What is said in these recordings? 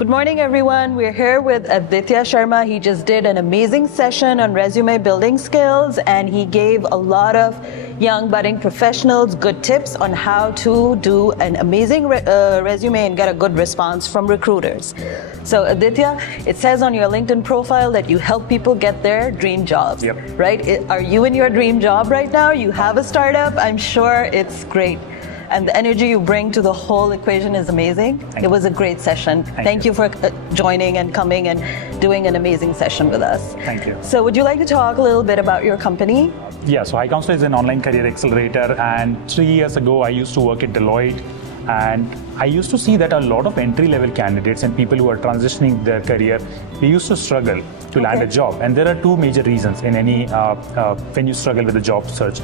Good morning, everyone. We're here with Aditya Sharma. He just did an amazing session on resume building skills, and he gave a lot of young budding professionals good tips on how to do an amazing resume and get a good response from recruiters. So Aditya, it says on your LinkedIn profile that you help people get their dream jobs, right? Are you in your dream job right now? You have a startup. I'm sure it's great. And the energy you bring to the whole equation is amazing. It was a great session. Thank you for joining and coming and doing an amazing session with us. Thank you. So would you like to talk a little bit about your company? Yeah, so iCounselor is an online career accelerator, and 3 years ago I used to work at Deloitte, and I used to see that a lot of entry-level candidates and people who are transitioning their career, they used to struggle to land a job. And there are two major reasons in any when you struggle with a job search.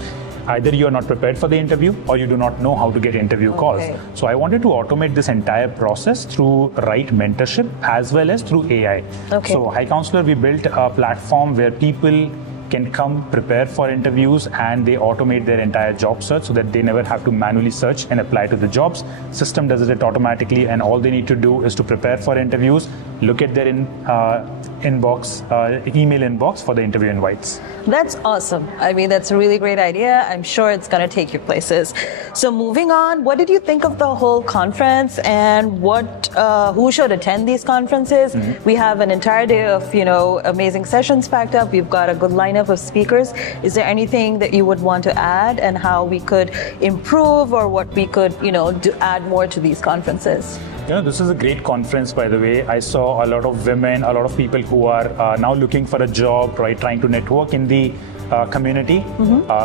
Either you are not prepared for the interview or you do not know how to get interview calls. So I wanted to automate this entire process through right mentorship as well as through AI. So iCounselor, we built a platform where people can come prepare for interviews, and they automate their entire job search so that they never have to manually search and apply to the jobs. System does it automatically, and all they need to do is to prepare for interviews, look at their email inbox for the interview invites. That's awesome. I mean, that's a really great idea. I'm sure it's going to take you places. So moving on, what did you think of the whole conference, and who should attend these conferences? We have an entire day of, amazing sessions packed up. We've got a good lineup of speakers. Is there anything that you would want to add, and how we could improve, or what we could, add more to these conferences? This is a great conference, by the way. I saw a lot of women, a lot of people who are now looking for a job, right, trying to network in the community.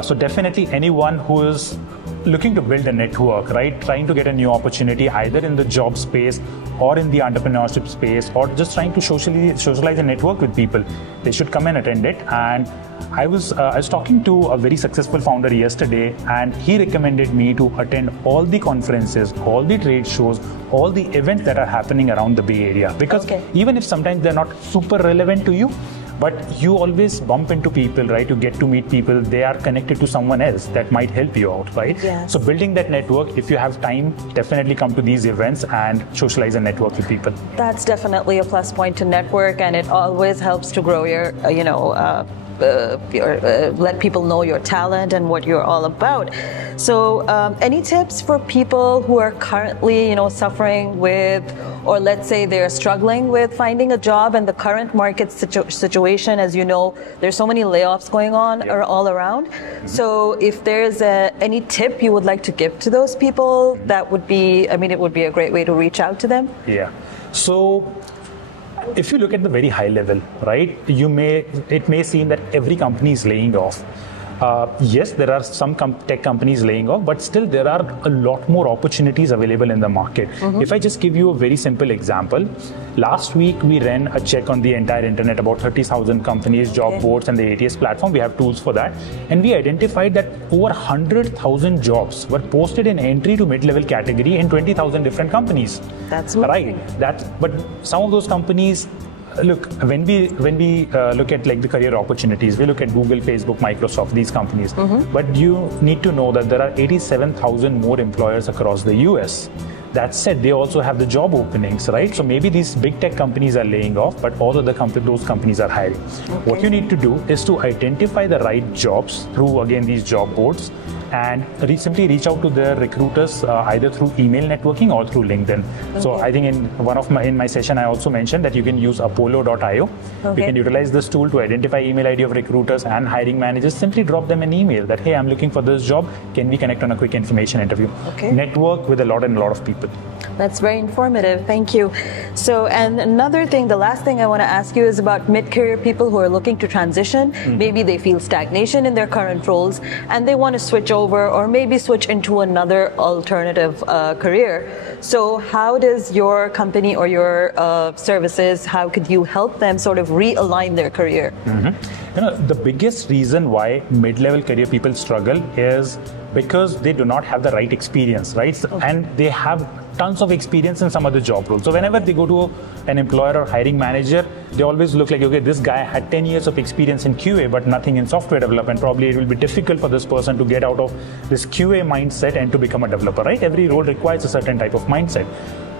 So definitely anyone who is looking to build a network, right, trying to get a new opportunity either in the job space or in the entrepreneurship space, or just trying to socialize and network with people, they should come and attend it. And I was talking to a very successful founder yesterday, and he recommended me to attend all the conferences, all the trade shows, all the events that are happening around the Bay Area. Because even if sometimes they're not super relevant to you, but you always bump into people, right? You get to meet people. They are connected to someone else that might help you out, right? So building that network, if you have time, definitely come to these events and socialize and network with people. That's definitely a plus point to network, and it always helps to grow your, let people know your talent and what you're all about. So any tips for people who are currently, suffering with, or let's say they're struggling with finding a job, and the current market situation, as you know, there's so many layoffs going on all around. So if there's any tip you would like to give to those people, that would be, it would be a great way to reach out to them. So if you look at the very high level, right, it may seem that every company is laying off. Yes, there are some tech companies laying off, but still there are a lot more opportunities available in the market. If I just give you a very simple example, last week we ran a check on the entire internet, about 30,000 companies, job boards, and the ATS platform. We have tools for that. And we identified that over 100,000 jobs were posted in entry to mid-level category in 20,000 different companies. That's amazing. Right. But some of those companies, look, when we look at like the career opportunities, we look at Google, Facebook, Microsoft, these companies. But you need to know that there are 87,000 more employers across the US. That said, they also have the job openings, right? So maybe these big tech companies are laying off, but all of those companies are hiring. What you need to do is to identify the right jobs through, again, these job boards, and simply reach out to their recruiters either through email networking or through LinkedIn. So I think in my session I also mentioned that you can use apollo.io. You can utilize this tool to identify email ID of recruiters and hiring managers. Simply drop them an email that, hey, I'm looking for this job. Can we connect on a quick information interview? Network with a lot of people. That's very informative. Thank you. So, and another thing, the last thing I want to ask you is about mid-career people who are looking to transition. Maybe they feel stagnation in their current roles and they want to switch over, or maybe switch into another alternative career. So how does your company or your services, how could you help them sort of realign their career? The biggest reason why mid-level career people struggle is because they do not have the right experience, right? And they have tons of experience in some other job roles. So whenever they go to an employer or hiring manager, they always look like, okay, this guy had 10 years of experience in QA, but nothing in software development. Probably it will be difficult for this person to get out of this QA mindset and to become a developer, right? Every role requires a certain type of mindset.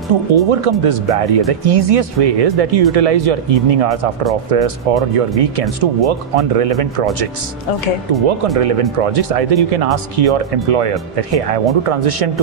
To overcome this barrier, the easiest way is that you utilize your evening hours after office or your weekends to work on relevant projects. Okay. To work on relevant projects, either you can ask your employer that, hey, I want to transition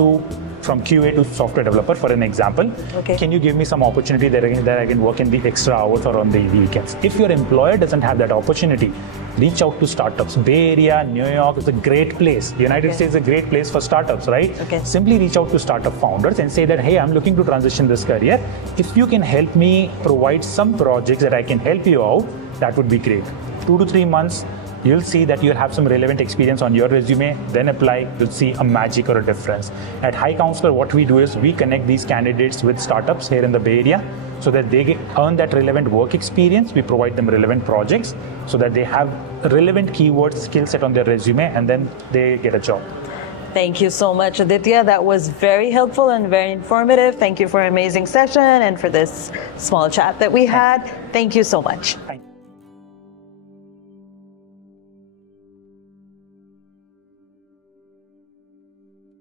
from QA to software developer, for an example. Okay. Can you give me some opportunity that I can work in the extra hours or on the weekends? If your employer doesn't have that opportunity, reach out to startups. Bay Area, New York is a great place. United States is a great place for startups, right? Okay. Simply reach out to startup founders and say that, hey, I'm looking to transition this career. If you can help me provide some projects that I can help you out, that would be great. 2 to 3 months, you'll see that you'll have some relevant experience on your resume, then apply, you'll see a magic or a difference. At High Counselor, what we do is we connect these candidates with startups here in the Bay Area so that they earn that relevant work experience. We provide them relevant projects so that they have relevant keywords, skill set on their resume, and then they get a job. Thank you so much, Aditya. That was very helpful and very informative. Thank you for an amazing session and for this small chat that we had. Thank you so much. Thank you.